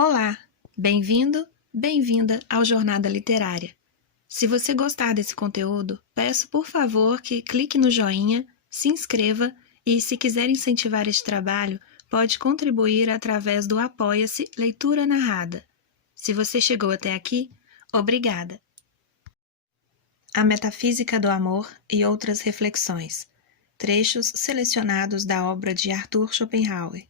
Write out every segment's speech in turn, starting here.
Olá, bem-vindo, bem-vinda ao Jornada Literária. Se você gostar desse conteúdo, peço por favor que clique no joinha, se inscreva e, se quiser incentivar este trabalho, pode contribuir através do Apoia-se Leitura Narrada. Se você chegou até aqui, obrigada. A Metafísica do Amor e Outras Reflexões. Trechos selecionados da obra de Arthur Schopenhauer.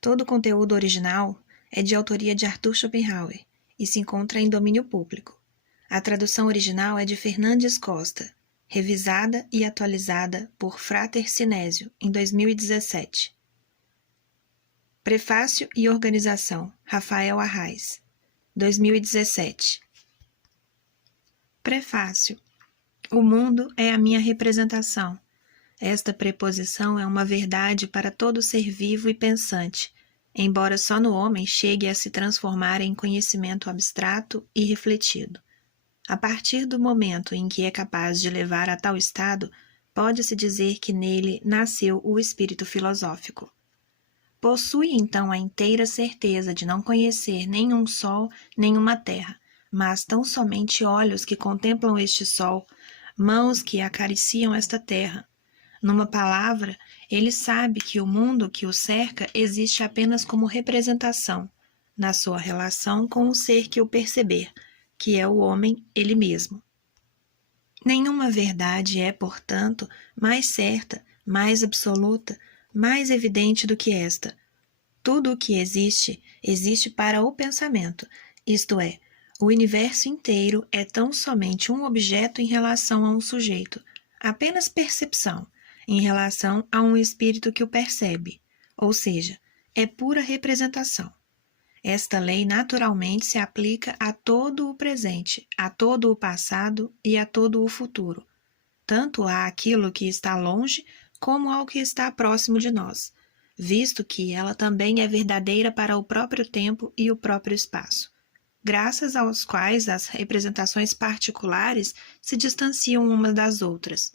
Todo o conteúdo original é de autoria de Arthur Schopenhauer e se encontra em domínio público. A tradução original é de Fernandes Costa, revisada e atualizada por Frater Sinésio em 2017. Prefácio e organização, Rafael Arraes, 2017. Prefácio. O mundo é a minha representação. Esta preposição é uma verdade para todo ser vivo e pensante, embora só no homem chegue a se transformar em conhecimento abstrato e refletido. A partir do momento em que é capaz de levar a tal estado, pode-se dizer que nele nasceu o espírito filosófico. Possui então a inteira certeza de não conhecer nenhum sol, nenhuma terra, mas tão somente olhos que contemplam este sol, mãos que acariciam esta terra. Numa palavra, ele sabe que o mundo que o cerca existe apenas como representação, na sua relação com o ser que o perceber, que é o homem ele mesmo. Nenhuma verdade é, portanto, mais certa, mais absoluta, mais evidente do que esta. Tudo o que existe, existe para o pensamento, isto é, o universo inteiro é tão somente um objeto em relação a um sujeito, apenas percepção, em relação a um espírito que o percebe, ou seja, é pura representação. Esta lei naturalmente se aplica a todo o presente, a todo o passado e a todo o futuro, tanto àquilo que está longe como ao que está próximo de nós, visto que ela também é verdadeira para o próprio tempo e o próprio espaço, graças aos quais as representações particulares se distanciam umas das outras.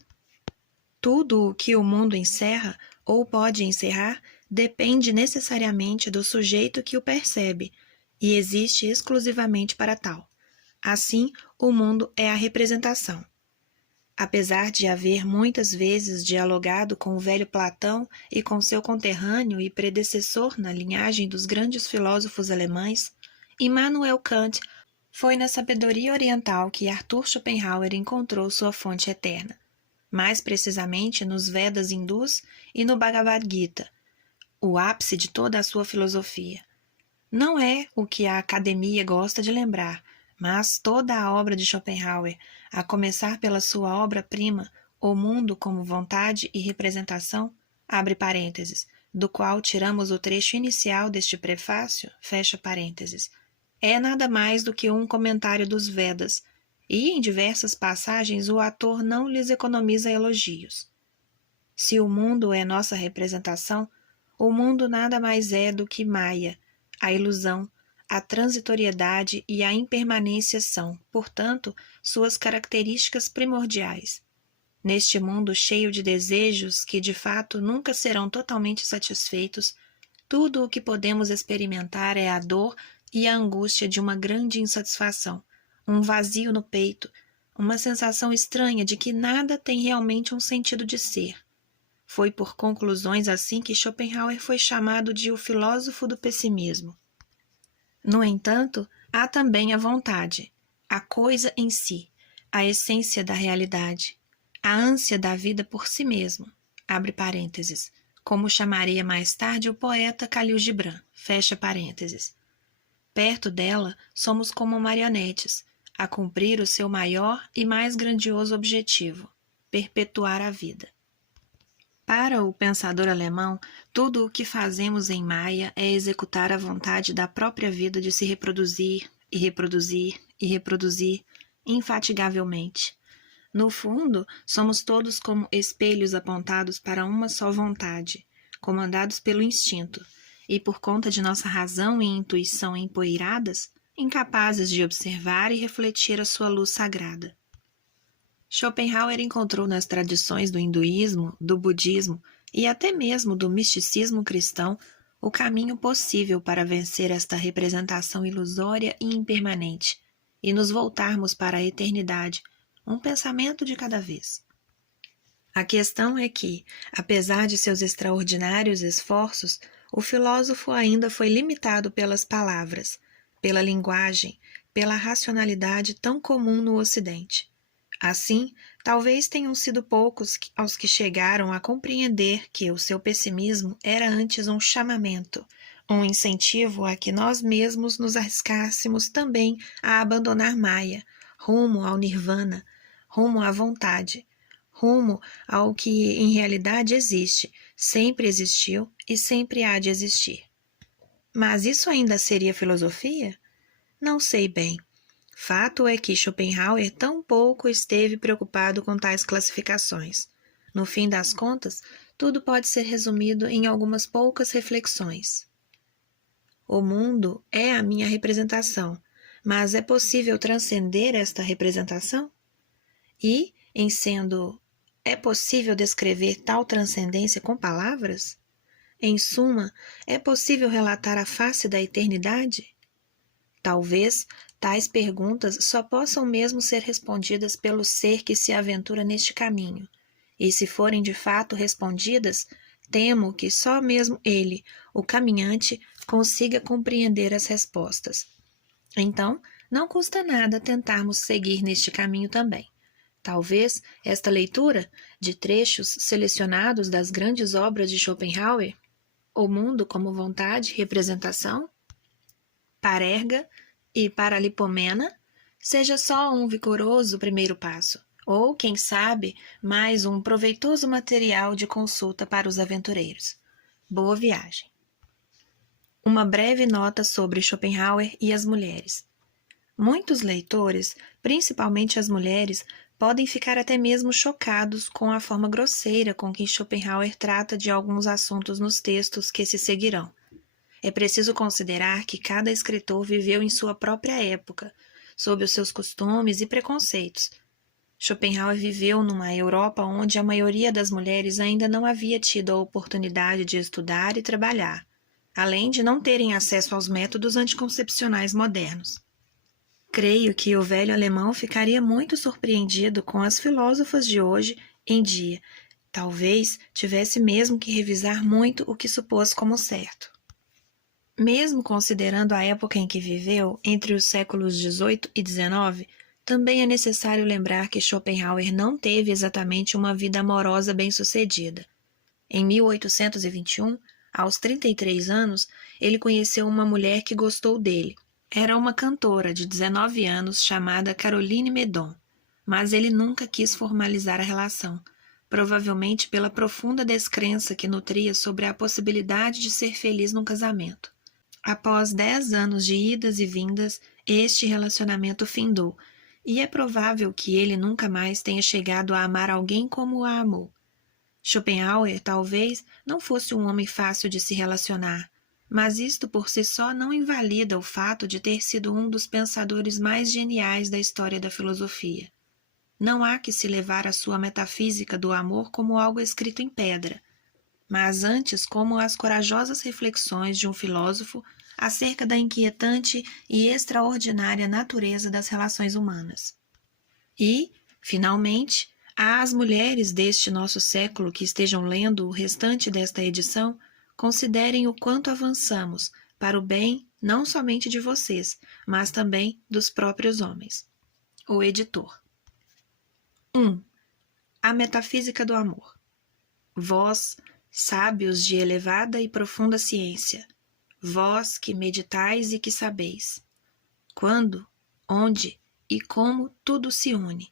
Tudo o que o mundo encerra ou pode encerrar depende necessariamente do sujeito que o percebe e existe exclusivamente para tal. Assim, o mundo é a representação. Apesar de haver muitas vezes dialogado com o velho Platão e com seu conterrâneo e predecessor na linhagem dos grandes filósofos alemães, Immanuel Kant foi na sabedoria oriental que Arthur Schopenhauer encontrou sua fonte eterna. Mais precisamente nos Vedas hindus e no Bhagavad Gita, o ápice de toda a sua filosofia. Não é o que a academia gosta de lembrar, mas toda a obra de Schopenhauer, a começar pela sua obra-prima, O Mundo como Vontade e Representação, abre parênteses, do qual tiramos o trecho inicial deste prefácio, fecha parênteses, é nada mais do que um comentário dos Vedas, e em diversas passagens o autor não lhes economiza elogios. Se o mundo é nossa representação, o mundo nada mais é do que Maya, a ilusão, a transitoriedade e a impermanência são, portanto, suas características primordiais. Neste mundo cheio de desejos que, de fato, nunca serão totalmente satisfeitos, tudo o que podemos experimentar é a dor e a angústia de uma grande insatisfação, um vazio no peito, uma sensação estranha de que nada tem realmente um sentido de ser. Foi por conclusões assim que Schopenhauer foi chamado de o filósofo do pessimismo. No entanto, há também a vontade, a coisa em si, a essência da realidade, a ânsia da vida por si mesmo, abre parênteses, como chamaria mais tarde o poeta Khalil Gibran, fecha parênteses. Perto dela, somos como marionetes, a cumprir o seu maior e mais grandioso objetivo, perpetuar a vida. Para o pensador alemão, tudo o que fazemos em Maya é executar a vontade da própria vida de se reproduzir, e reproduzir, e reproduzir, infatigavelmente. No fundo, somos todos como espelhos apontados para uma só vontade, comandados pelo instinto, e por conta de nossa razão e intuição empoeiradas, incapazes de observar e refletir a sua luz sagrada. Schopenhauer encontrou nas tradições do hinduísmo, do budismo e até mesmo do misticismo cristão o caminho possível para vencer esta representação ilusória e impermanente e nos voltarmos para a eternidade, um pensamento de cada vez. A questão é que, apesar de seus extraordinários esforços, o filósofo ainda foi limitado pelas palavras, pela linguagem, pela racionalidade tão comum no Ocidente. Assim, talvez tenham sido poucos aos que chegaram a compreender que o seu pessimismo era antes um chamamento, um incentivo a que nós mesmos nos arriscássemos também a abandonar Maya, rumo ao Nirvana, rumo à vontade, rumo ao que em realidade existe, sempre existiu e sempre há de existir. Mas isso ainda seria filosofia? Não sei bem. Fato é que Schopenhauer tão pouco esteve preocupado com tais classificações. No fim das contas, tudo pode ser resumido em algumas poucas reflexões. O mundo é a minha representação, mas é possível transcender esta representação? E, em sendo, é possível descrever tal transcendência com palavras? Em suma, é possível relatar a face da eternidade? Talvez tais perguntas só possam mesmo ser respondidas pelo ser que se aventura neste caminho, e se forem de fato respondidas, temo que só mesmo ele, o caminhante, consiga compreender as respostas. Então, não custa nada tentarmos seguir neste caminho também. Talvez esta leitura de trechos selecionados das grandes obras de Schopenhauer, O Mundo como Vontade, Representação, Parerga e Paralipomena, seja só um vigoroso primeiro passo, ou, quem sabe, mais um proveitoso material de consulta para os aventureiros. Boa viagem! Uma breve nota sobre Schopenhauer e as mulheres. Muitos leitores, principalmente as mulheres, podem ficar até mesmo chocados com a forma grosseira com que Schopenhauer trata de alguns assuntos nos textos que se seguirão. É preciso considerar que cada escritor viveu em sua própria época, sob os seus costumes e preconceitos. Schopenhauer viveu numa Europa onde a maioria das mulheres ainda não havia tido a oportunidade de estudar e trabalhar, além de não terem acesso aos métodos anticoncepcionais modernos. Creio que o velho alemão ficaria muito surpreendido com as filósofas de hoje em dia. Talvez tivesse mesmo que revisar muito o que supôs como certo. Mesmo considerando a época em que viveu, entre os séculos XVIII e XIX, também é necessário lembrar que Schopenhauer não teve exatamente uma vida amorosa bem-sucedida. Em 1821, aos 33 anos, ele conheceu uma mulher que gostou dele. Era uma cantora de 19 anos chamada Caroline Medon, mas ele nunca quis formalizar a relação, provavelmente pela profunda descrença que nutria sobre a possibilidade de ser feliz num casamento. Após 10 anos de idas e vindas, este relacionamento findou, e é provável que ele nunca mais tenha chegado a amar alguém como a amou. Schopenhauer, talvez, não fosse um homem fácil de se relacionar, mas isto por si só não invalida o fato de ter sido um dos pensadores mais geniais da história da filosofia. Não há que se levar a sua metafísica do amor como algo escrito em pedra, mas antes como as corajosas reflexões de um filósofo acerca da inquietante e extraordinária natureza das relações humanas. E, finalmente, às mulheres deste nosso século que estejam lendo o restante desta edição, considerem o quanto avançamos para o bem não somente de vocês, mas também dos próprios homens. O editor. 1. A metafísica do amor. Vós, sábios de elevada e profunda ciência, vós que meditais e que sabeis, quando, onde e como tudo se une.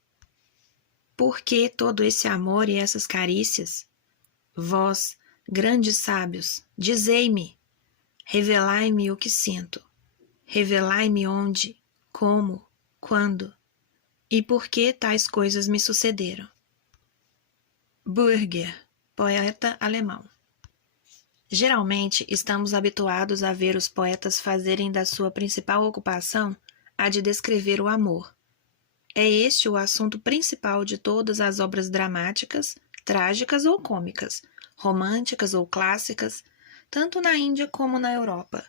Por que todo esse amor e essas carícias? Vós, grandes sábios, dizei-me, revelai-me o que sinto, revelai-me onde, como, quando, e por que tais coisas me sucederam. Bürger, poeta alemão. Geralmente, estamos habituados a ver os poetas fazerem da sua principal ocupação a de descrever o amor. É este o assunto principal de todas as obras dramáticas, trágicas ou cômicas, românticas ou clássicas, tanto na Índia como na Europa.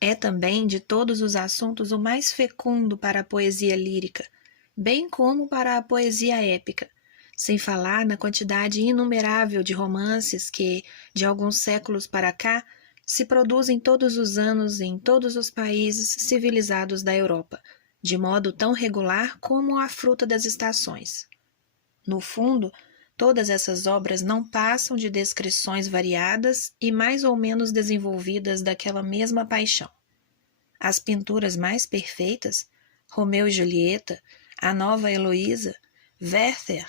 É também de todos os assuntos o mais fecundo para a poesia lírica, bem como para a poesia épica, sem falar na quantidade inumerável de romances que, de alguns séculos para cá, se produzem todos os anos em todos os países civilizados da Europa, de modo tão regular como a fruta das estações. No fundo, todas essas obras não passam de descrições variadas e mais ou menos desenvolvidas daquela mesma paixão. As pinturas mais perfeitas, Romeu e Julieta, a nova Heloísa, Werther,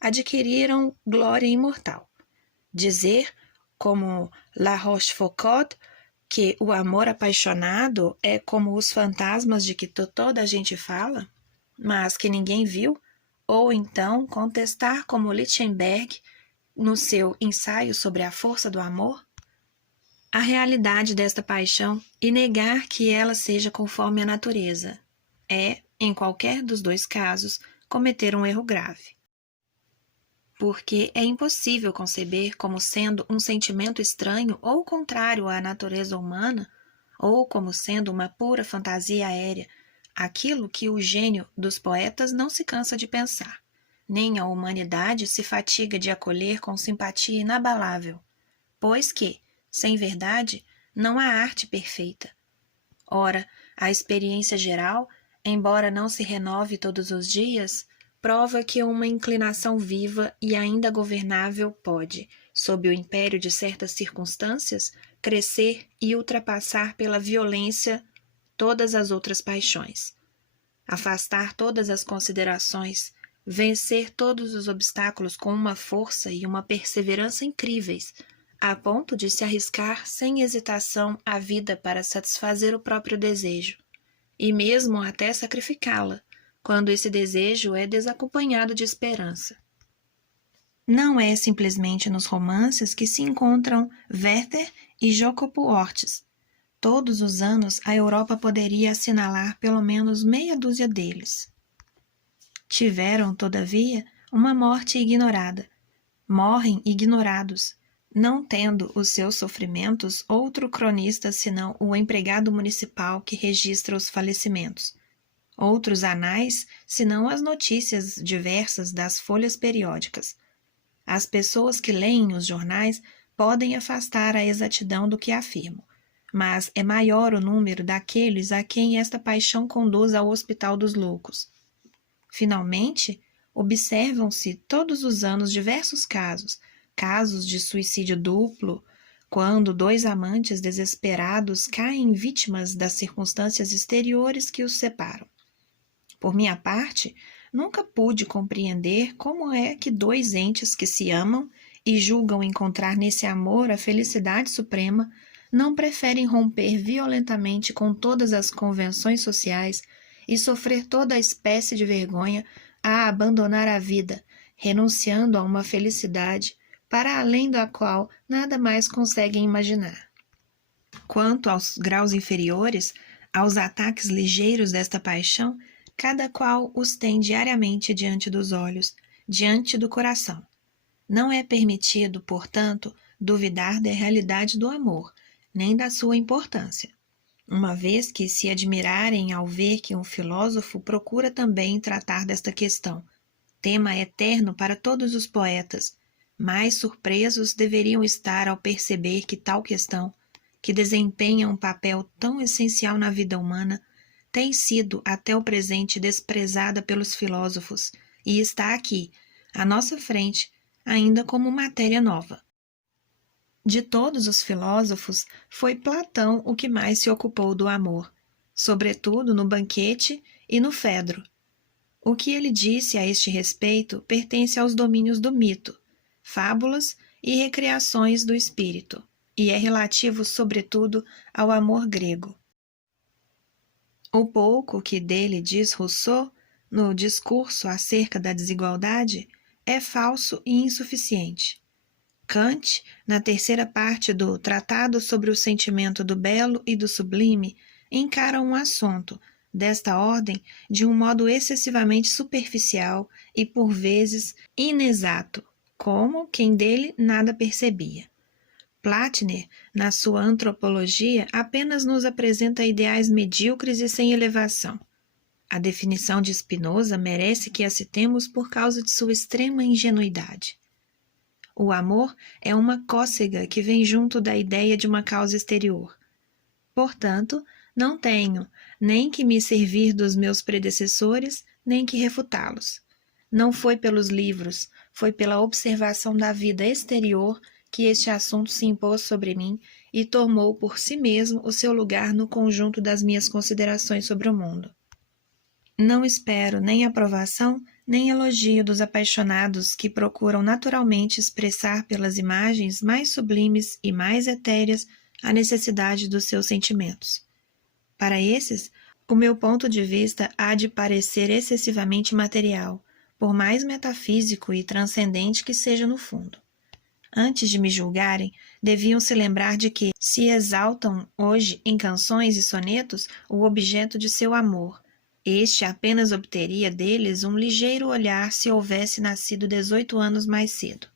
adquiriram glória imortal. Dizer, como La Rochefoucauld, que o amor apaixonado é como os fantasmas de que toda a gente fala, mas que ninguém viu, ou então contestar como Lichtenberg, no seu ensaio sobre a força do amor, a realidade desta paixão e negar que ela seja conforme a natureza, é, em qualquer dos dois casos, cometer um erro grave. Porque é impossível conceber como sendo um sentimento estranho ou contrário à natureza humana, ou como sendo uma pura fantasia aérea, aquilo que o gênio dos poetas não se cansa de pensar, nem a humanidade se fatiga de acolher com simpatia inabalável, pois que, sem verdade, não há arte perfeita. Ora, a experiência geral, embora não se renove todos os dias, prova que uma inclinação viva e ainda governável pode, sob o império de certas circunstâncias, crescer e ultrapassar pela violência todas as outras paixões. Afastar todas as considerações, vencer todos os obstáculos com uma força e uma perseverança incríveis, a ponto de se arriscar sem hesitação a vida para satisfazer o próprio desejo, e mesmo até sacrificá-la, quando esse desejo é desacompanhado de esperança. Não é simplesmente nos romances que se encontram Werther e Jacopo Ortis. Todos os anos a Europa poderia assinalar pelo menos meia dúzia deles. Tiveram, todavia, uma morte ignorada. Morrem ignorados, não tendo os seus sofrimentos outro cronista senão o empregado municipal que registra os falecimentos. Outros anais, senão as notícias diversas das folhas periódicas. As pessoas que leem os jornais podem afastar a exatidão do que afirmo, mas é maior o número daqueles a quem esta paixão conduz ao hospital dos loucos. Finalmente, observam-se todos os anos diversos casos de suicídio duplo, quando dois amantes desesperados caem vítimas das circunstâncias exteriores que os separam. Por minha parte, nunca pude compreender como é que dois entes que se amam e julgam encontrar nesse amor a felicidade suprema não preferem romper violentamente com todas as convenções sociais e sofrer toda a espécie de vergonha a abandonar a vida, renunciando a uma felicidade para além da qual nada mais conseguem imaginar. Quanto aos graus inferiores, aos ataques ligeiros desta paixão, cada qual os tem diariamente diante dos olhos, diante do coração. Não é permitido, portanto, duvidar da realidade do amor, nem da sua importância, uma vez que se admirarem ao ver que um filósofo procura também tratar desta questão, tema eterno para todos os poetas. Mais surpresos deveriam estar ao perceber que tal questão, que desempenha um papel tão essencial na vida humana, tem sido até o presente desprezada pelos filósofos e está aqui, à nossa frente, ainda como matéria nova. De todos os filósofos, foi Platão o que mais se ocupou do amor, sobretudo no Banquete e no Fedro. O que ele disse a este respeito pertence aos domínios do mito, fábulas e recriações do espírito, e é relativo, sobretudo, ao amor grego. O pouco que dele diz Rousseau, no discurso acerca da desigualdade, é falso e insuficiente. Kant, na terceira parte do Tratado sobre o Sentimento do Belo e do Sublime, encara um assunto, desta ordem, de um modo excessivamente superficial e, por vezes, inexato, como quem dele nada percebia. Platner, na sua antropologia, apenas nos apresenta ideais medíocres e sem elevação. A definição de Spinoza merece que a citemos por causa de sua extrema ingenuidade. O amor é uma cócega que vem junto da ideia de uma causa exterior. Portanto, não tenho nem que me servir dos meus predecessores, nem que refutá-los. Não foi pelos livros, foi pela observação da vida exterior que este assunto se impôs sobre mim e tomou por si mesmo o seu lugar no conjunto das minhas considerações sobre o mundo. Não espero nem aprovação, nem elogio dos apaixonados que procuram naturalmente expressar pelas imagens mais sublimes e mais etéreas a necessidade dos seus sentimentos. Para esses, o meu ponto de vista há de parecer excessivamente material, por mais metafísico e transcendente que seja no fundo. Antes de me julgarem, deviam se lembrar de que se exaltam hoje em canções e sonetos o objeto de seu amor. Este apenas obteria deles um ligeiro olhar se houvesse nascido 18 anos mais cedo.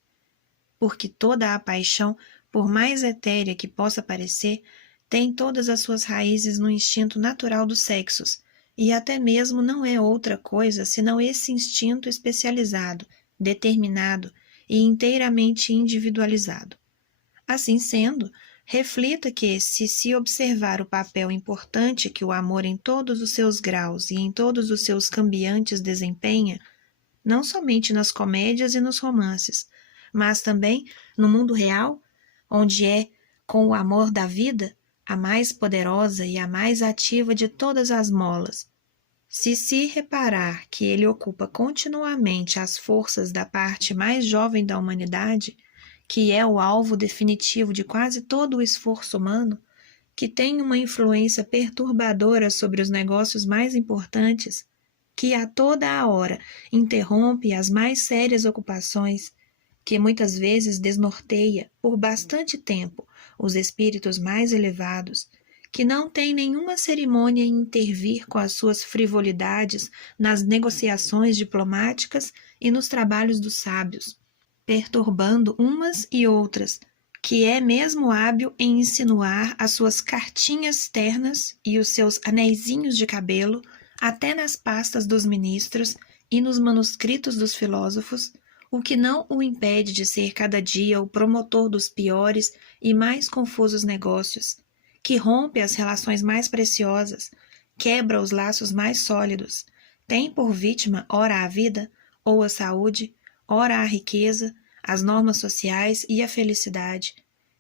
Porque toda a paixão, por mais etérea que possa parecer, tem todas as suas raízes no instinto natural dos sexos, e até mesmo não é outra coisa senão esse instinto especializado, determinado e inteiramente individualizado. Assim sendo, reflita que, se observar o papel importante que o amor em todos os seus graus e em todos os seus cambiantes desempenha, não somente nas comédias e nos romances, mas também no mundo real, onde é, com o amor da vida, a mais poderosa e a mais ativa de todas as molas. Se reparar que ele ocupa continuamente as forças da parte mais jovem da humanidade, que é o alvo definitivo de quase todo o esforço humano, que tem uma influência perturbadora sobre os negócios mais importantes, que a toda a hora interrompe as mais sérias ocupações, que muitas vezes desnorteia por bastante tempo os espíritos mais elevados, que não tem nenhuma cerimônia em intervir com as suas frivolidades nas negociações diplomáticas e nos trabalhos dos sábios, perturbando umas e outras, que é mesmo hábil em insinuar as suas cartinhas ternas e os seus anéisinhos de cabelo até nas pastas dos ministros e nos manuscritos dos filósofos, o que não o impede de ser cada dia o promotor dos piores e mais confusos negócios, que rompe as relações mais preciosas, quebra os laços mais sólidos, tem por vítima ora a vida, ou a saúde, ora a riqueza, as normas sociais e a felicidade,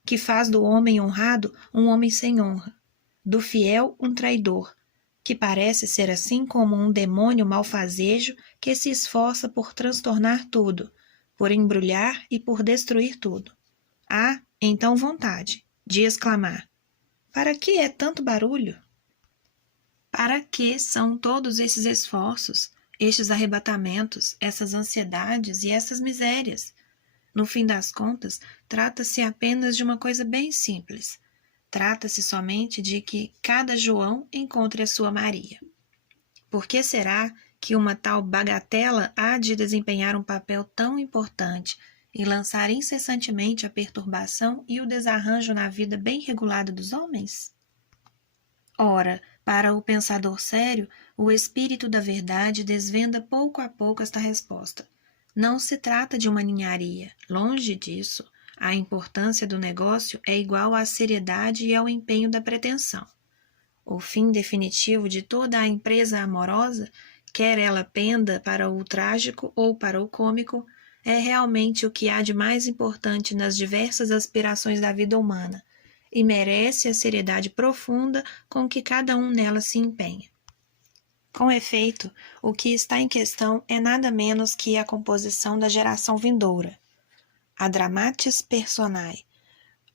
que faz do homem honrado um homem sem honra, do fiel um traidor, que parece ser assim como um demônio malfazejo que se esforça por transtornar tudo, por embrulhar e por destruir tudo. Há, então, vontade de exclamar: para que é tanto barulho? Para que são todos esses esforços, estes arrebatamentos, essas ansiedades e essas misérias? No fim das contas, trata-se apenas de uma coisa bem simples. Trata-se somente de que cada João encontre a sua Maria. Por que será que uma tal bagatela há de desempenhar um papel tão importante e lançar incessantemente a perturbação e o desarranjo na vida bem regulada dos homens? Ora, para o pensador sério, o espírito da verdade desvenda pouco a pouco esta resposta. Não se trata de uma ninharia, longe disso. A importância do negócio é igual à seriedade e ao empenho da pretensão. O fim definitivo de toda a empresa amorosa, quer ela penda para o trágico ou para o cômico, é realmente o que há de mais importante nas diversas aspirações da vida humana, e merece a seriedade profunda com que cada um nela se empenha. Com efeito, o que está em questão é nada menos que a composição da geração vindoura, a dramatis personae.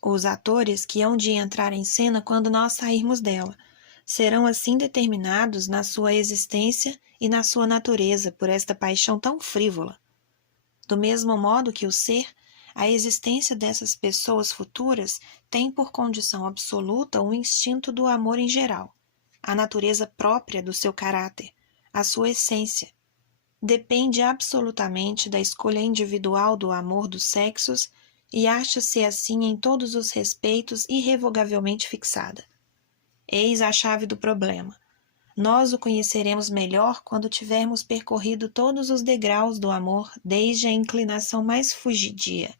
Os atores que hão de entrar em cena quando nós sairmos dela serão assim determinados na sua existência e na sua natureza por esta paixão tão frívola. Do mesmo modo que o ser, a existência dessas pessoas futuras tem por condição absoluta o instinto do amor em geral, a natureza própria do seu caráter, a sua essência. Depende absolutamente da escolha individual do amor dos sexos e acha-se assim em todos os respeitos irrevogavelmente fixada. Eis a chave do problema. Nós o conheceremos melhor quando tivermos percorrido todos os degraus do amor, desde a inclinação mais fugidia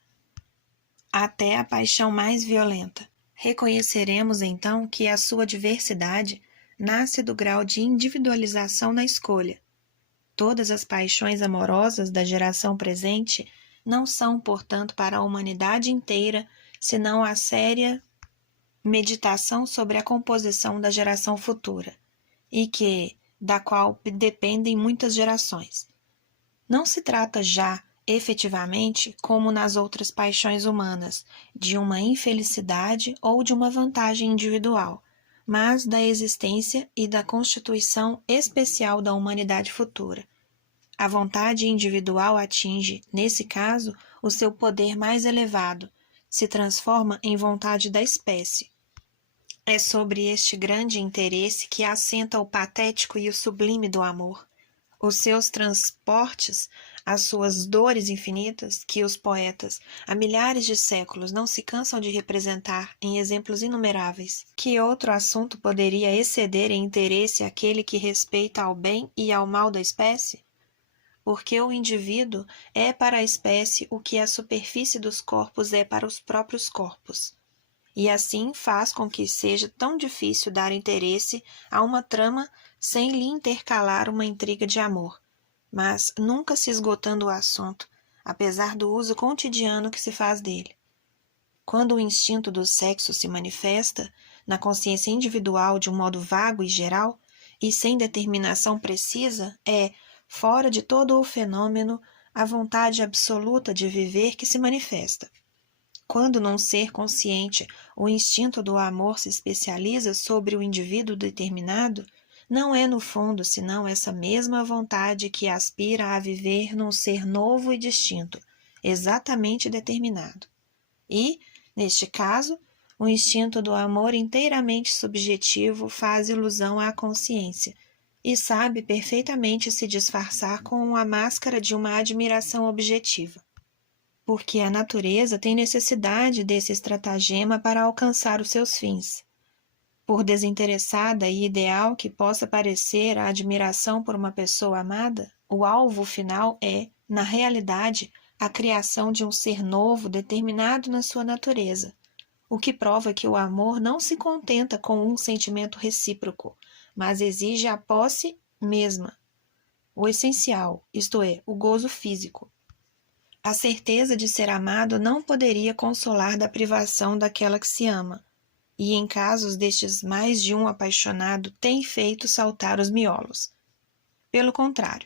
até a paixão mais violenta. Reconheceremos então que a sua diversidade nasce do grau de individualização na escolha. Todas as paixões amorosas da geração presente não são, portanto, para a humanidade inteira, senão a séria meditação sobre a composição da geração futura, e da qual dependem muitas gerações. Não se trata já, efetivamente, como nas outras paixões humanas, de uma infelicidade ou de uma vantagem individual, mas da existência e da constituição especial da humanidade futura. A vontade individual atinge, nesse caso, o seu poder mais elevado, se transforma em vontade da espécie. É sobre este grande interesse que assenta o patético e o sublime do amor. Os seus transportes, as suas dores infinitas, que os poetas, há milhares de séculos, não se cansam de representar em exemplos inumeráveis. Que outro assunto poderia exceder em interesse aquele que respeita ao bem e ao mal da espécie? Porque o indivíduo é para a espécie o que a superfície dos corpos é para os próprios corpos. E assim faz com que seja tão difícil dar interesse a uma trama sem lhe intercalar uma intriga de amor, mas nunca se esgotando o assunto, apesar do uso cotidiano que se faz dele. Quando o instinto do sexo se manifesta, na consciência individual de um modo vago e geral, e sem determinação precisa, é, fora de todo o fenômeno, a vontade absoluta de viver que se manifesta. Quando num ser consciente o instinto do amor se especializa sobre o indivíduo determinado, não é no fundo senão essa mesma vontade que aspira a viver num ser novo e distinto, exatamente determinado. E, neste caso, o instinto do amor inteiramente subjetivo faz ilusão à consciência e sabe perfeitamente se disfarçar com a máscara de uma admiração objetiva. Porque a natureza tem necessidade desse estratagema para alcançar os seus fins. Por desinteressada e ideal que possa parecer a admiração por uma pessoa amada, o alvo final é, na realidade, a criação de um ser novo determinado na sua natureza, o que prova que o amor não se contenta com um sentimento recíproco, mas exige a posse mesma, o essencial, isto é, o gozo físico. A certeza de ser amado não poderia consolar da privação daquela que se ama, e em casos destes mais de um apaixonado tem feito saltar os miolos. Pelo contrário,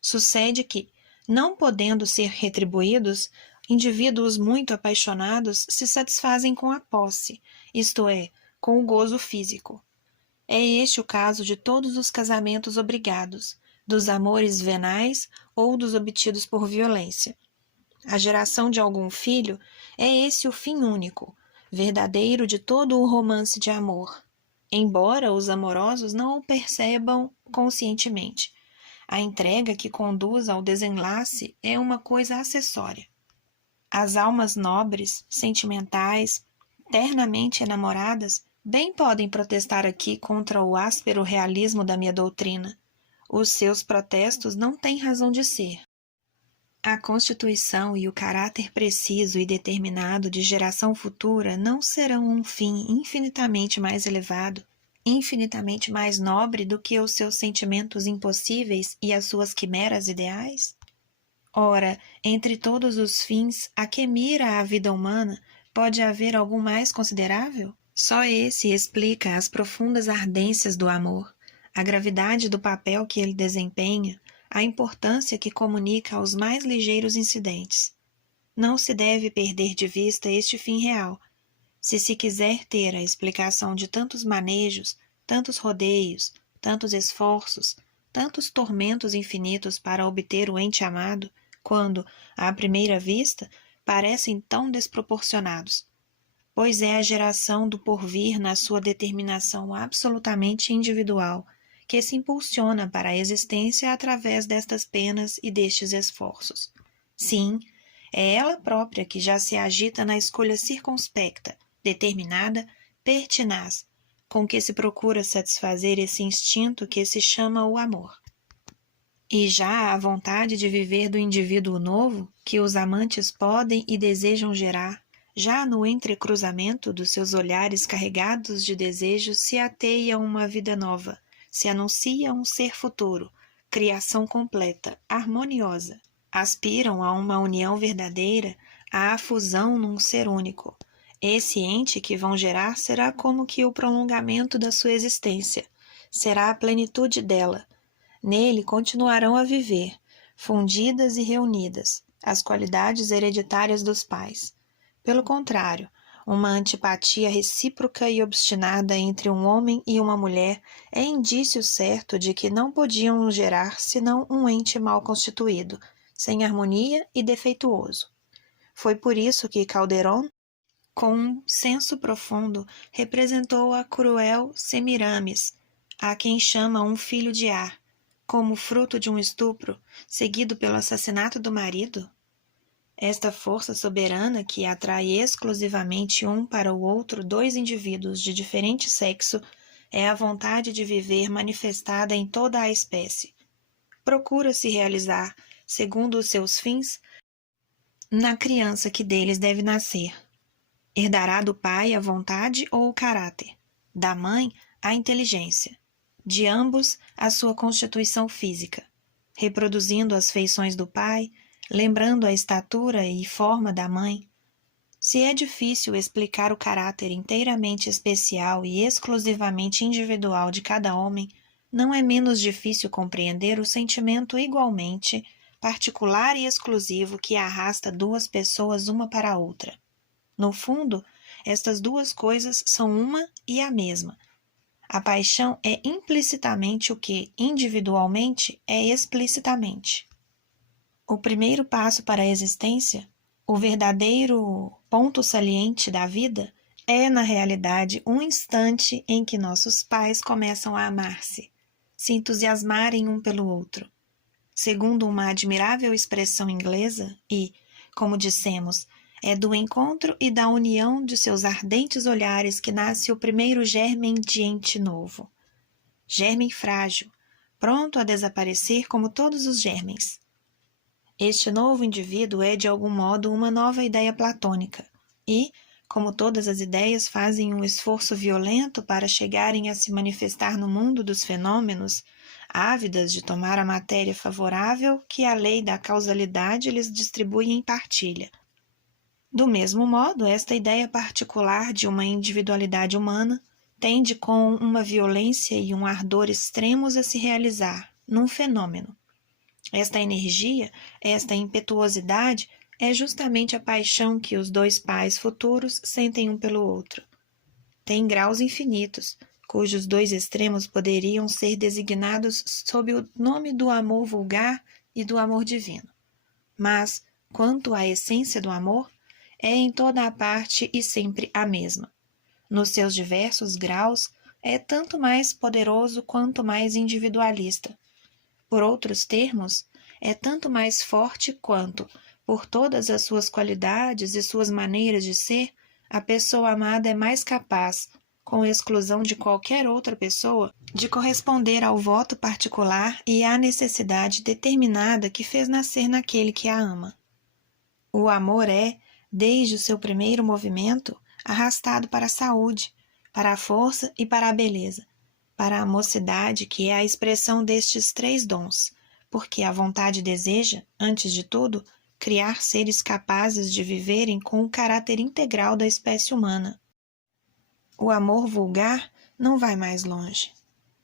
sucede que, não podendo ser retribuídos, indivíduos muito apaixonados se satisfazem com a posse, isto é, com o gozo físico. É este o caso de todos os casamentos obrigados, dos amores venais ou dos obtidos por violência. A geração de algum filho é esse o fim único, verdadeiro de todo o romance de amor, embora os amorosos não o percebam conscientemente. A entrega que conduz ao desenlace é uma coisa acessória. As almas nobres, sentimentais, ternamente enamoradas, bem podem protestar aqui contra o áspero realismo da minha doutrina. Os seus protestos não têm razão de ser. A constituição e o caráter preciso e determinado de geração futura não serão um fim infinitamente mais elevado, infinitamente mais nobre do que os seus sentimentos impossíveis e as suas quimeras ideais? Ora, entre todos os fins a que mira a vida humana, pode haver algum mais considerável? Só esse explica as profundas ardências do amor, a gravidade do papel que ele desempenha, a importância que comunica aos mais ligeiros incidentes. Não se deve perder de vista este fim real. Se quiser ter a explicação de tantos manejos, tantos rodeios, tantos esforços, tantos tormentos infinitos para obter o ente amado, quando, à primeira vista, parecem tão desproporcionados. Pois é a geração do porvir na sua determinação absolutamente individual, que se impulsiona para a existência através destas penas e destes esforços. Sim, É ela própria que já se agita na escolha circunspecta, determinada, pertinaz, com que se procura satisfazer esse instinto que se chama o amor. E já a vontade de viver do indivíduo novo, que os amantes podem e desejam gerar, já no entrecruzamento dos seus olhares carregados de desejos se ateia uma vida nova, se anuncia um ser futuro, criação completa, harmoniosa. Aspiram a uma união verdadeira, à fusão num ser único. Esse ente que vão gerar será como que o prolongamento da sua existência, será a plenitude dela. Nele continuarão a viver, fundidas e reunidas, as qualidades hereditárias dos pais. Pelo contrário, uma antipatia recíproca e obstinada entre um homem e uma mulher é indício certo de que não podiam gerar senão um ente mal constituído, sem harmonia e defeituoso. Foi por isso que Calderon, com um senso profundo, representou a cruel Semiramis, a quem chama um filho de Ar, como fruto de um estupro, seguido pelo assassinato do marido. Esta força soberana que atrai exclusivamente um para o outro dois indivíduos de diferente sexo é a vontade de viver manifestada em toda a espécie. Procura se realizar, segundo os seus fins, na criança que deles deve nascer. Herdará do pai a vontade ou o caráter, da mãe a inteligência, de ambos a sua constituição física, reproduzindo as feições do pai, lembrando a estatura e forma da mãe. Se é difícil explicar o caráter inteiramente especial e exclusivamente individual de cada homem, não é menos difícil compreender o sentimento igualmente particular e exclusivo que arrasta duas pessoas uma para a outra. No fundo, estas duas coisas são uma e a mesma. A paixão é implicitamente o que, individualmente, é explicitamente. O primeiro passo para a existência, o verdadeiro ponto saliente da vida, é, na realidade, um instante em que nossos pais começam a amar-se, se entusiasmarem um pelo outro. Segundo uma admirável expressão inglesa, e, como dissemos, é do encontro e da união de seus ardentes olhares que nasce o primeiro gérmen de ente novo. Gérmen frágil, pronto a desaparecer como todos os gérmens. Este novo indivíduo é, de algum modo, uma nova ideia platônica, e, como todas as ideias fazem um esforço violento para chegarem a se manifestar no mundo dos fenômenos, ávidas de tomar a matéria favorável que a lei da causalidade lhes distribui em partilha. Do mesmo modo, esta ideia particular de uma individualidade humana tende com uma violência e um ardor extremos a se realizar num fenômeno. Esta energia, esta impetuosidade, é justamente a paixão que os dois pais futuros sentem um pelo outro. Tem graus infinitos, cujos dois extremos poderiam ser designados sob o nome do amor vulgar e do amor divino. Mas, quanto à essência do amor, é em toda a parte e sempre a mesma. Nos seus diversos graus, é tanto mais poderoso quanto mais individualista. Por outros termos, é tanto mais forte quanto, por todas as suas qualidades e suas maneiras de ser, a pessoa amada é mais capaz, com exclusão de qualquer outra pessoa, de corresponder ao voto particular e à necessidade determinada que fez nascer naquele que a ama. O amor é, desde o seu primeiro movimento, arrastado para a saúde, para a força e para a beleza, para a mocidade, que é a expressão destes três dons, porque a vontade deseja, antes de tudo, criar seres capazes de viverem com o caráter integral da espécie humana. O amor vulgar não vai mais longe.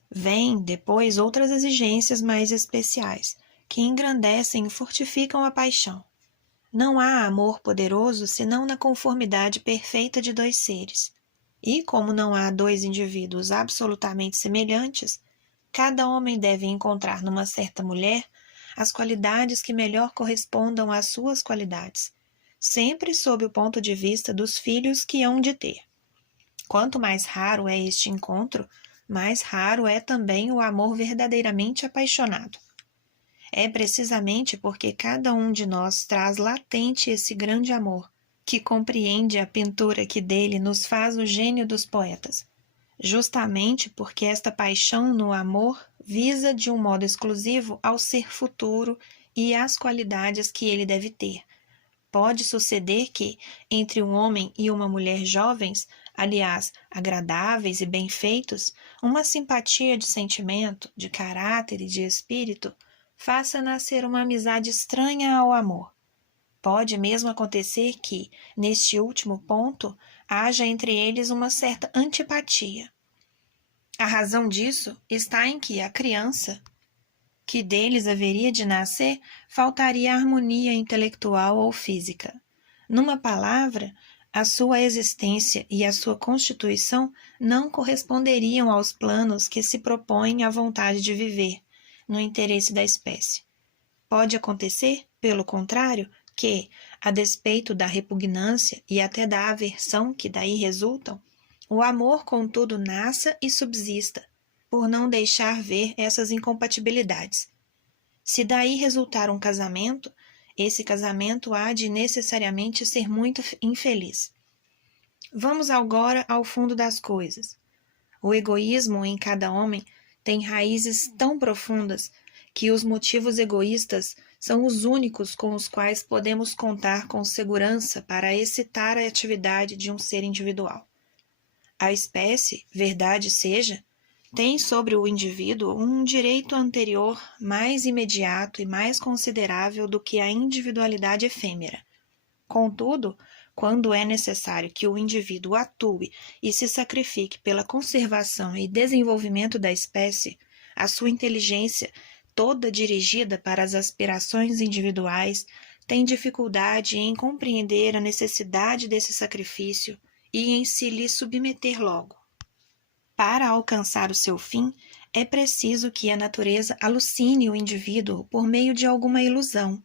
Vêm, depois, outras exigências mais especiais, que engrandecem e fortificam a paixão. Não há amor poderoso senão na conformidade perfeita de dois seres. E, como não há dois indivíduos absolutamente semelhantes, cada homem deve encontrar numa certa mulher as qualidades que melhor correspondam às suas qualidades, sempre sob o ponto de vista dos filhos que hão de ter. Quanto mais raro é este encontro, mais raro é também o amor verdadeiramente apaixonado. É precisamente porque cada um de nós traz latente esse grande amor, que compreende a pintura que dele nos faz o gênio dos poetas. Justamente porque esta paixão no amor visa de um modo exclusivo ao ser futuro e às qualidades que ele deve ter. Pode suceder que, entre um homem e uma mulher jovens, aliás, agradáveis e bem-feitos, uma simpatia de sentimento, de caráter e de espírito faça nascer uma amizade estranha ao amor. Pode mesmo acontecer que, neste último ponto, haja entre eles uma certa antipatia. A razão disso está em que a criança, que deles haveria de nascer, faltaria harmonia intelectual ou física. Numa palavra, a sua existência e a sua constituição não corresponderiam aos planos que se propõem à vontade de viver, no interesse da espécie. Pode acontecer, pelo contrário, que, a despeito da repugnância e até da aversão que daí resultam, o amor, contudo, nasça e subsista, por não deixar ver essas incompatibilidades. Se daí resultar um casamento, esse casamento há de necessariamente ser muito infeliz. Vamos agora ao fundo das coisas. O egoísmo em cada homem tem raízes tão profundas que os motivos egoístas são os únicos com os quais podemos contar com segurança para excitar a atividade de um ser individual. A espécie, verdade seja, tem sobre o indivíduo um direito anterior mais imediato e mais considerável do que a individualidade efêmera. Contudo, quando é necessário que o indivíduo atue e se sacrifique pela conservação e desenvolvimento da espécie, a sua inteligência, toda dirigida para as aspirações individuais, tem dificuldade em compreender a necessidade desse sacrifício e em se lhe submeter logo. Para alcançar o seu fim, é preciso que a natureza alucine o indivíduo por meio de alguma ilusão,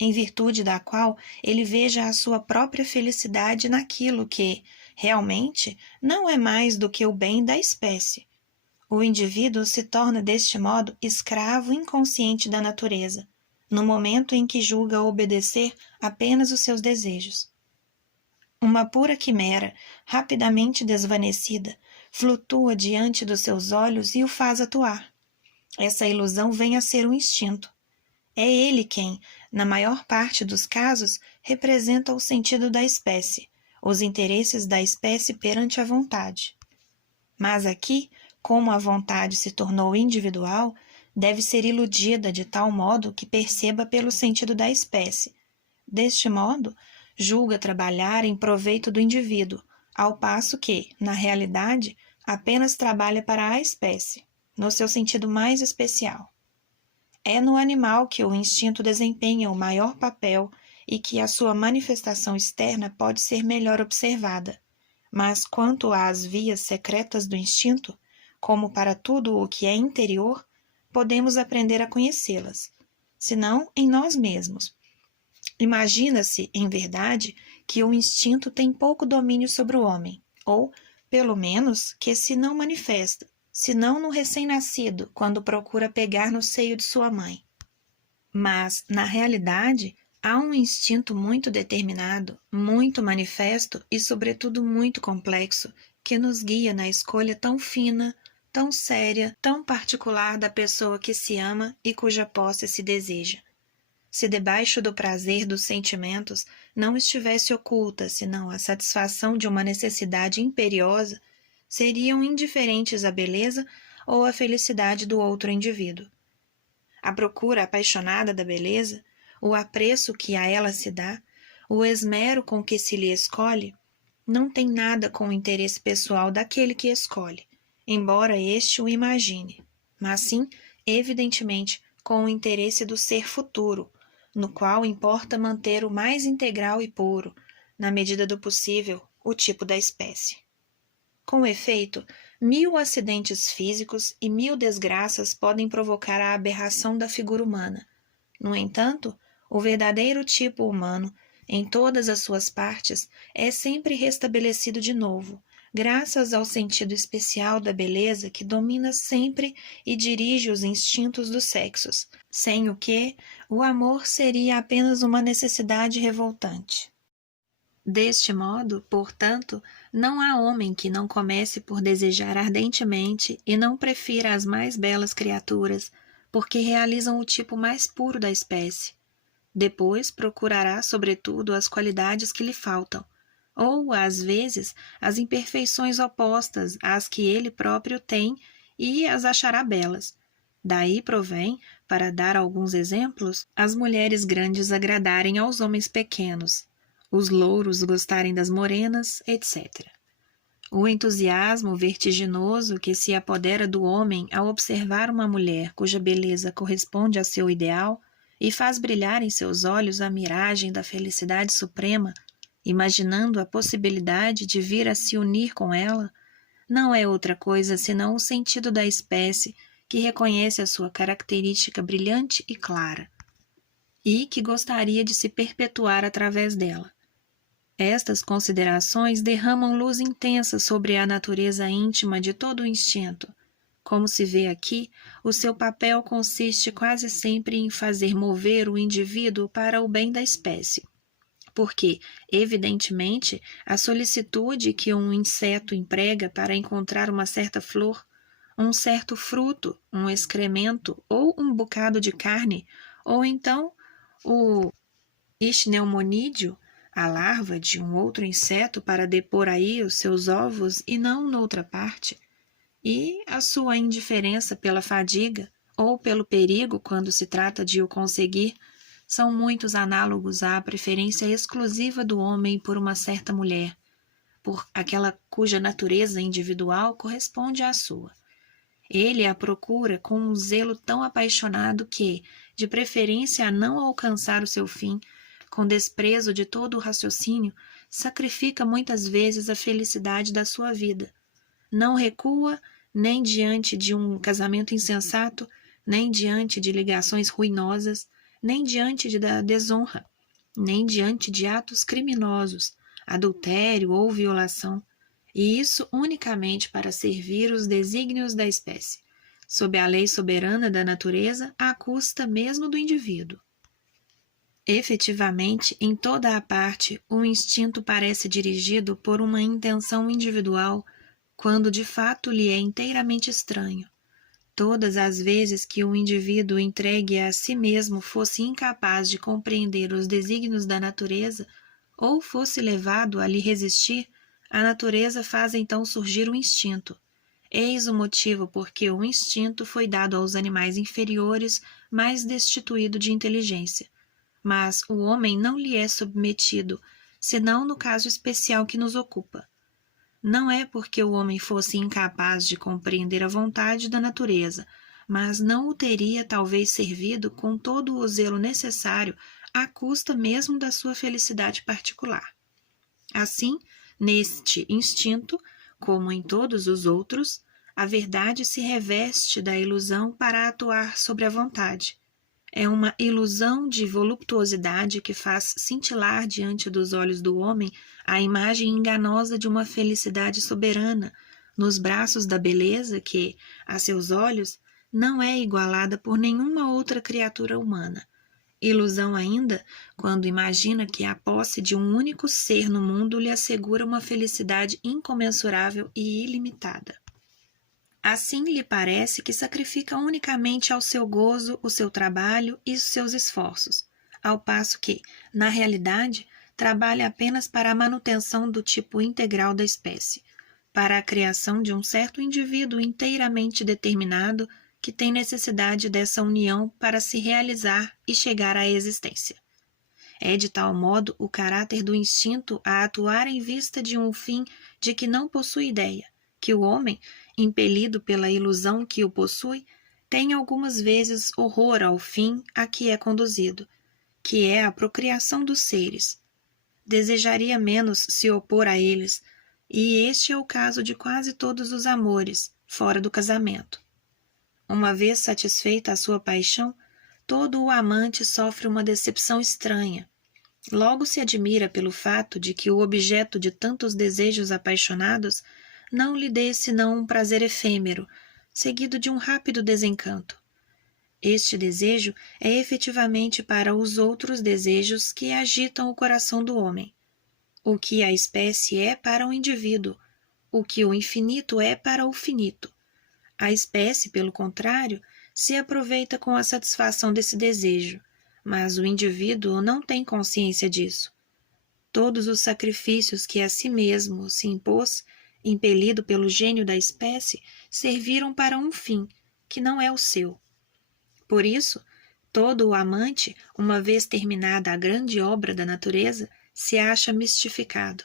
em virtude da qual ele veja a sua própria felicidade naquilo que, realmente, não é mais do que o bem da espécie. O indivíduo se torna, deste modo, escravo inconsciente da natureza, no momento em que julga obedecer apenas os seus desejos. Uma pura quimera, rapidamente desvanecida, flutua diante dos seus olhos e o faz atuar. Essa ilusão vem a ser um instinto. É ele quem, na maior parte dos casos, representa o sentido da espécie, os interesses da espécie perante a vontade. Mas aqui, como a vontade se tornou individual, deve ser iludida de tal modo que perceba pelo sentido da espécie. Deste modo, julga trabalhar em proveito do indivíduo, ao passo que, na realidade, apenas trabalha para a espécie, no seu sentido mais especial. É no animal que o instinto desempenha o maior papel e que a sua manifestação externa pode ser melhor observada. Mas quanto às vias secretas do instinto, como para tudo o que é interior, podemos aprender a conhecê-las, senão em nós mesmos. Imagina-se, em verdade, que o instinto tem pouco domínio sobre o homem, ou, pelo menos, que se não manifesta, senão no recém-nascido, quando procura pegar no seio de sua mãe. Mas, na realidade, há um instinto muito determinado, muito manifesto e, sobretudo, muito complexo, que nos guia na escolha tão fina, tão séria, tão particular da pessoa que se ama e cuja posse se deseja. Se debaixo do prazer dos sentimentos não estivesse oculta senão a satisfação de uma necessidade imperiosa, seriam indiferentes a beleza ou a felicidade do outro indivíduo. A procura apaixonada da beleza, o apreço que a ela se dá, o esmero com que se lhe escolhe, não tem nada com o interesse pessoal daquele que escolhe, embora este o imagine, mas sim, evidentemente, com o interesse do ser futuro, no qual importa manter o mais integral e puro, na medida do possível, o tipo da espécie. Com efeito, 1000 acidentes físicos e 1000 desgraças podem provocar a aberração da figura humana. No entanto, o verdadeiro tipo humano, em todas as suas partes, é sempre restabelecido de novo, graças ao sentido especial da beleza que domina sempre e dirige os instintos dos sexos, sem o que o amor seria apenas uma necessidade revoltante. Deste modo, portanto, não há homem que não comece por desejar ardentemente e não prefira as mais belas criaturas, porque realizam o tipo mais puro da espécie. Depois procurará, sobretudo, as qualidades que lhe faltam, ou, às vezes, as imperfeições opostas às que ele próprio tem e as achará belas. Daí provém, para dar alguns exemplos, as mulheres grandes agradarem aos homens pequenos, os louros gostarem das morenas, etc. O entusiasmo vertiginoso que se apodera do homem ao observar uma mulher cuja beleza corresponde a seu ideal e faz brilhar em seus olhos a miragem da felicidade suprema, imaginando a possibilidade de vir a se unir com ela, não é outra coisa senão o sentido da espécie que reconhece a sua característica brilhante e clara, e que gostaria de se perpetuar através dela. Estas considerações derramam luz intensa sobre a natureza íntima de todo o instinto. Como se vê aqui, o seu papel consiste quase sempre em fazer mover o indivíduo para o bem da espécie, porque, evidentemente, a solicitude que um inseto emprega para encontrar uma certa flor, um certo fruto, um excremento ou um bocado de carne, ou então o ichneumonidio, a larva de um outro inseto para depor aí os seus ovos e não noutra parte, e a sua indiferença pela fadiga ou pelo perigo quando se trata de o conseguir, são muitos análogos à preferência exclusiva do homem por uma certa mulher, por aquela cuja natureza individual corresponde à sua. Ele a procura com um zelo tão apaixonado que, de preferência a não alcançar o seu fim, com desprezo de todo o raciocínio, sacrifica muitas vezes a felicidade da sua vida. Não recua nem diante de um casamento insensato, nem diante de ligações ruinosas, nem diante da desonra, nem diante de atos criminosos, adultério ou violação, e isso unicamente para servir os desígnios da espécie, sob a lei soberana da natureza, à custa mesmo do indivíduo. Efetivamente, em toda a parte, o instinto parece dirigido por uma intenção individual, quando de fato lhe é inteiramente estranho. Todas as vezes que o indivíduo entregue a si mesmo fosse incapaz de compreender os desígnios da natureza, ou fosse levado a lhe resistir, a natureza faz então surgir o instinto. Eis o motivo por que o instinto foi dado aos animais inferiores, mais destituído de inteligência. Mas o homem não lhe é submetido, senão no caso especial que nos ocupa. Não é porque o homem fosse incapaz de compreender a vontade da natureza, mas não o teria talvez servido com todo o zelo necessário à custa mesmo da sua felicidade particular. Assim, neste instinto, como em todos os outros, a verdade se reveste da ilusão para atuar sobre a vontade. É uma ilusão de voluptuosidade que faz cintilar diante dos olhos do homem a imagem enganosa de uma felicidade soberana, nos braços da beleza que, a seus olhos, não é igualada por nenhuma outra criatura humana. Ilusão ainda quando imagina que a posse de um único ser no mundo lhe assegura uma felicidade incomensurável e ilimitada. Assim lhe parece que sacrifica unicamente ao seu gozo o seu trabalho e os seus esforços, ao passo que, na realidade, trabalha apenas para a manutenção do tipo integral da espécie, para a criação de um certo indivíduo inteiramente determinado que tem necessidade dessa união para se realizar e chegar à existência. É de tal modo o caráter do instinto a atuar em vista de um fim de que não possui ideia, que o homem, impelido pela ilusão que o possui, tem algumas vezes horror ao fim a que é conduzido, que é a procriação dos seres. Desejaria menos se opor a eles, e este é o caso de quase todos os amores, fora do casamento. Uma vez satisfeita a sua paixão, todo o amante sofre uma decepção estranha. Logo se admira pelo fato de que o objeto de tantos desejos apaixonados não lhe dê senão um prazer efêmero, seguido de um rápido desencanto. Este desejo é efetivamente para os outros desejos que agitam o coração do homem. O que a espécie é para o indivíduo, o que o infinito é para o finito. A espécie, pelo contrário, se aproveita com a satisfação desse desejo, mas o indivíduo não tem consciência disso. Todos os sacrifícios que a si mesmo se impôs, impelido pelo gênio da espécie, serviram para um fim, que não é o seu. Por isso, todo o amante, uma vez terminada a grande obra da natureza, se acha mistificado,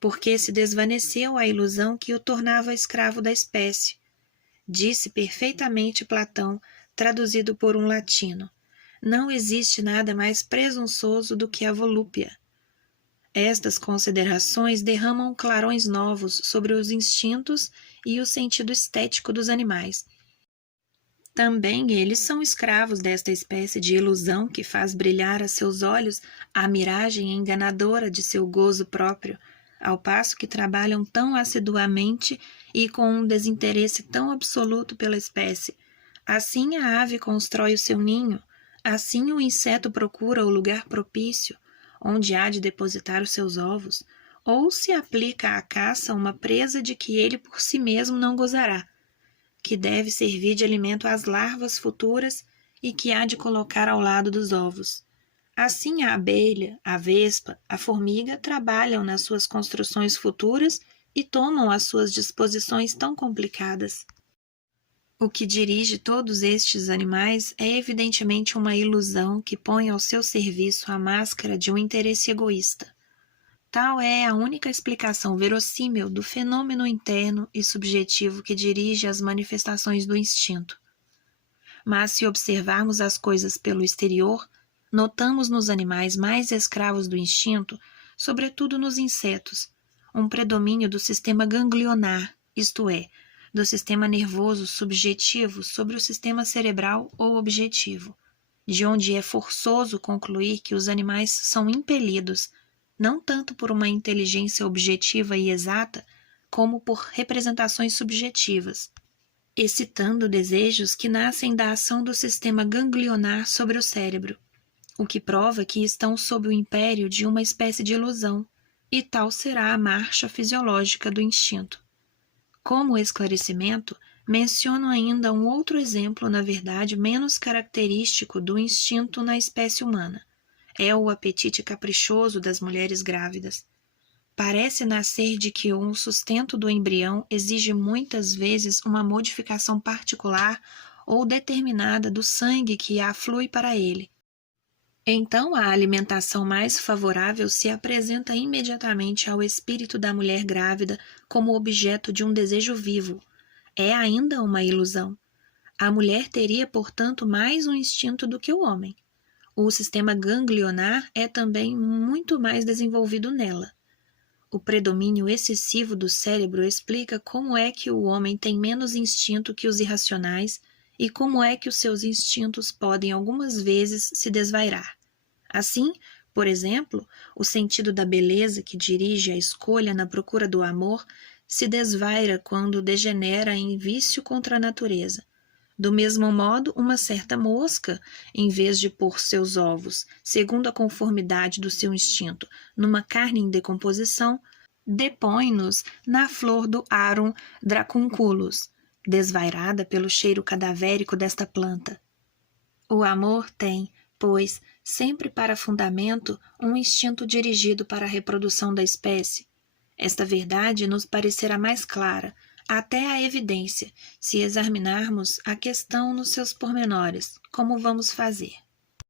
porque se desvaneceu a ilusão que o tornava escravo da espécie. Disse perfeitamente Platão, traduzido por um latino: não existe nada mais presunçoso do que a volúpia. Estas considerações derramam clarões novos sobre os instintos e o sentido estético dos animais. Também eles são escravos desta espécie de ilusão que faz brilhar a seus olhos a miragem enganadora de seu gozo próprio, ao passo que trabalham tão assiduamente e com um desinteresse tão absoluto pela espécie. Assim a ave constrói o seu ninho, assim o inseto procura o lugar propício, onde há de depositar os seus ovos, ou se aplica à caça uma presa de que ele por si mesmo não gozará, que deve servir de alimento às larvas futuras e que há de colocar ao lado dos ovos. Assim a abelha, a vespa, a formiga trabalham nas suas construções futuras e tomam as suas disposições tão complicadas. O que dirige todos estes animais é evidentemente uma ilusão que põe ao seu serviço a máscara de um interesse egoísta. Tal é a única explicação verossímil do fenômeno interno e subjetivo que dirige as manifestações do instinto. Mas se observarmos as coisas pelo exterior, notamos nos animais mais escravos do instinto, sobretudo nos insetos, um predomínio do sistema ganglionar, isto é, do sistema nervoso subjetivo sobre o sistema cerebral ou objetivo, de onde é forçoso concluir que os animais são impelidos, não tanto por uma inteligência objetiva e exata, como por representações subjetivas, excitando desejos que nascem da ação do sistema ganglionar sobre o cérebro, o que prova que estão sob o império de uma espécie de ilusão, e tal será a marcha fisiológica do instinto. Como esclarecimento, menciono ainda um outro exemplo, na verdade, menos característico do instinto na espécie humana. É o apetite caprichoso das mulheres grávidas. Parece nascer de que o sustento do embrião exige muitas vezes uma modificação particular ou determinada do sangue que aflui para ele. Então a alimentação mais favorável se apresenta imediatamente ao espírito da mulher grávida como objeto de um desejo vivo. É ainda uma ilusão. A mulher teria, portanto, mais um instinto do que o homem. O sistema ganglionar é também muito mais desenvolvido nela. O predomínio excessivo do cérebro explica como é que o homem tem menos instinto que os irracionais e como é que os seus instintos podem algumas vezes se desvairar. Assim, por exemplo, o sentido da beleza que dirige a escolha na procura do amor se desvaira quando degenera em vício contra a natureza. Do mesmo modo, uma certa mosca, em vez de pôr seus ovos, segundo a conformidade do seu instinto, numa carne em decomposição, depõe-nos na flor do Arum dracunculus, desvairada pelo cheiro cadavérico desta planta. O amor tem, pois, sempre para fundamento um instinto dirigido para a reprodução da espécie. Esta verdade nos parecerá mais clara, até a evidência, se examinarmos a questão nos seus pormenores, como vamos fazer.